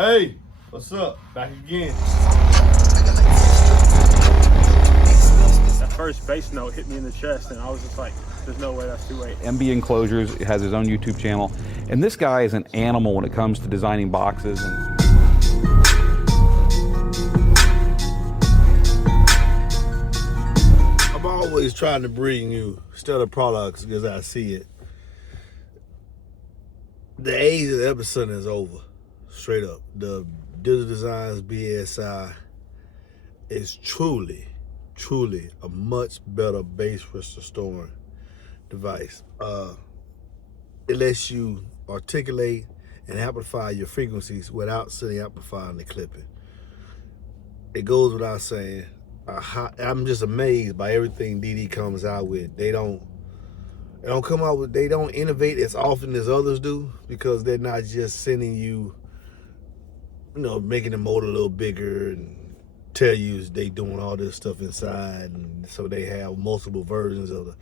Hey, what's up? Back again. That first bass note hit me in the chest, and I was just like, there's no way that's 2/8. MB Enclosures has his own YouTube channel, and this guy is an animal when it comes to designing boxes. I'm always trying to bring you stellar products because I see it. The age of the Epicenter is over, straight up. The Digital Designs BSI is truly a much better bass restoring device. It lets you articulate and amplify your frequencies without sitting amplifying and clipping. It goes without saying. I'm just amazed by everything DD comes out with. They don't innovate as often as others do, because they're not just sending you, making the motor a little bigger and tell you they doing all this stuff inside, and so they have multiple versions of the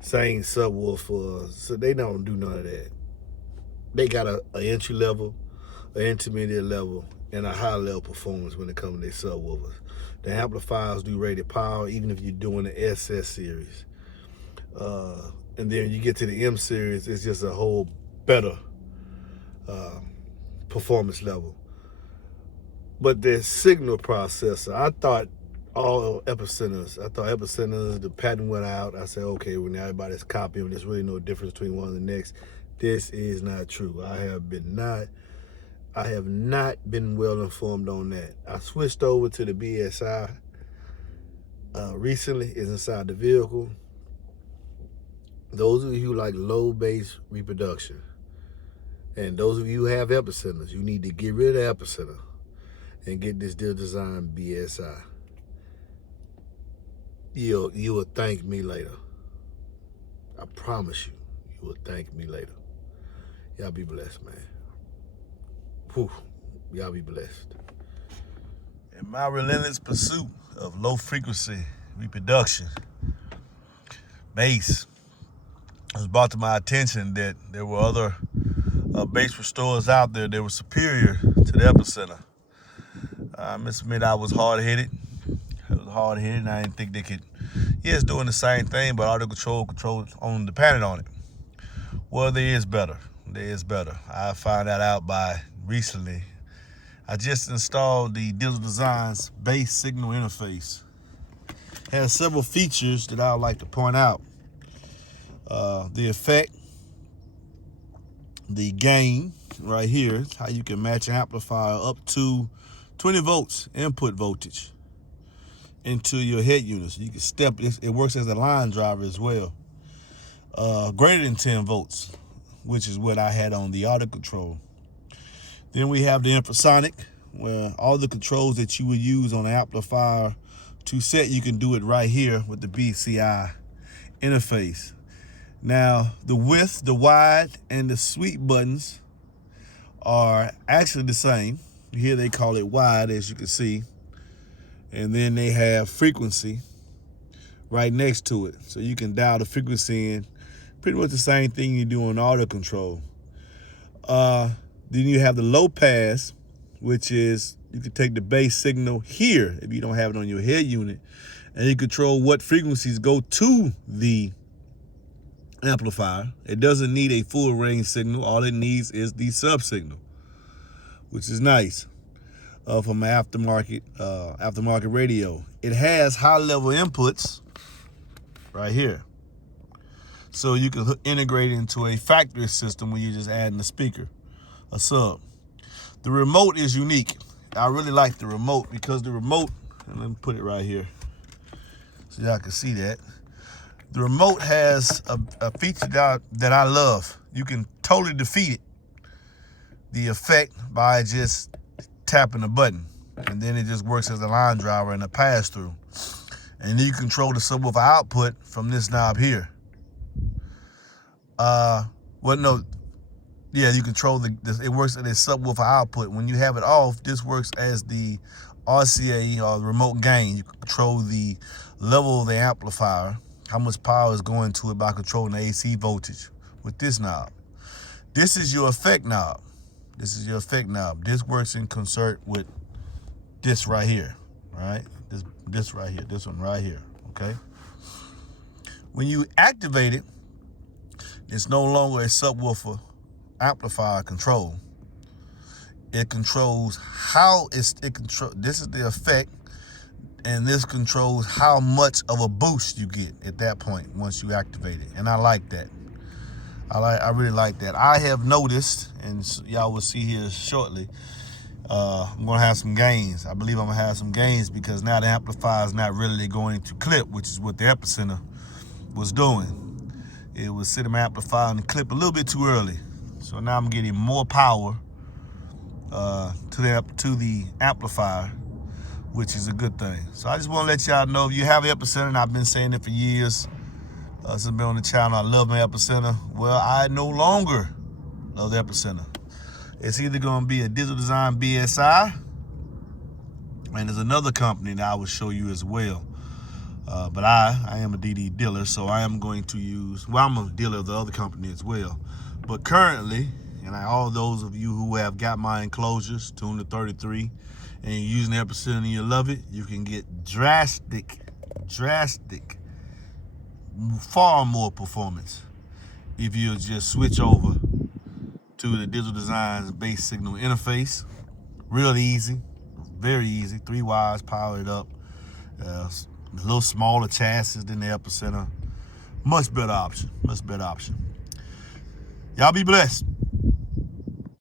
same subwoofer. So they don't do none of that. They got an entry level, an intermediate level, and a high level performance when it comes to their subwoofers. The amplifiers do rated power, even if you're doing the SS series. And then you get to the M series, it's just a whole better performance level. But the signal processor, I thought Epicenters, the patent went out. I said, okay, well, now everybody's copying. There's really no difference between one and the next. This is not true. I have not been well informed on that. I switched over to the BSI recently. It's inside the vehicle. Those of you who like low bass reproduction, and those of you who have Epicenters, you need to get rid of Epicenter and get this Digital Design BSI. You will thank me later. I promise you, you will thank me later. Y'all be blessed, man. Whew, y'all be blessed. In my relentless pursuit of low frequency reproduction, bass, it was brought to my attention that there were other bass restorers out there that were superior to the Epicenter. I must admit I was hard-headed. And I didn't think they could. Yeah, it's doing the same thing, but Audiocontrol on the patent on it. Well, there is better. I found that out by recently. I just installed the Digital Designs bass signal interface. It has several features that I would like to point out. The effect, the gain right here, how you can match an amplifier up to 20 volts input voltage into your head unit. So you can step it. It works as a line driver as well. Greater than 10 volts, which is what I had on the Audiocontrol. Then we have the infrasonic, where all the controls that you would use on an amplifier to set, you can do it right here with the BSI interface. Now, the width, the wide, and the sweep buttons are actually the same. Here they call it wide, as you can see. And then they have frequency right next to it. So you can dial the frequency in. Pretty much the same thing you do on Audiocontrol. Then you have the low pass, which is you can take the bass signal here if you don't have it on your head unit, and you control what frequencies go to the amplifier. It doesn't need a full range signal. All it needs is the sub signal, which is nice from an aftermarket radio. It has high level inputs right here, so you can integrate into a factory system when you're just adding a speaker, a sub. The remote is unique. I really like the remote because the remote, and let me put it right here so y'all can see that. The remote has a feature that I love. You can totally defeat the effect by just tapping a button, and then it just works as a line driver and a pass-through. And then you control the subwoofer output from this knob here. You control it works as a subwoofer output. When you have it off, this works as the RCA or remote gain. You control the level of the amplifier, how much power is going to it by controlling the AC voltage with this knob. This is your effect knob. This is your effect knob. This works in concert with this right here, all right? This right here, this one right here, okay? When you activate it, it's no longer a subwoofer amplifier control. It controls how this is the effect, and this controls how much of a boost you get at that point once you activate it. And I like that. I really like that. I have noticed, and y'all will see here shortly, I'm gonna have some gains. I believe I'm gonna have some gains because now the amplifier is not really going to clip, which is what the Epicenter was doing. It was sitting my amplifier and clip a little bit too early. So now I'm getting more power to the amplifier, which is a good thing. So I just want to let y'all know, if you have an Epicenter, and I've been saying it for years, since I've been on the channel, I love my Epicenter. Well, I no longer love the Epicenter. It's either going to be a Digital Design BSI, and there's another company that I will show you as well. But I am a DD dealer, so I am going to use, well, I'm a dealer of the other company as well. But currently, and all those of you who have got my enclosures, tuned to 33, and you're using the Epicenter and you love it, you can get drastic, far more performance if you just switch over to the Digital Design's base signal interface. Real easy, very easy. 3 wires, power it up. A little smaller chassis than the Epicenter. Much better option, much better option. Y'all be blessed.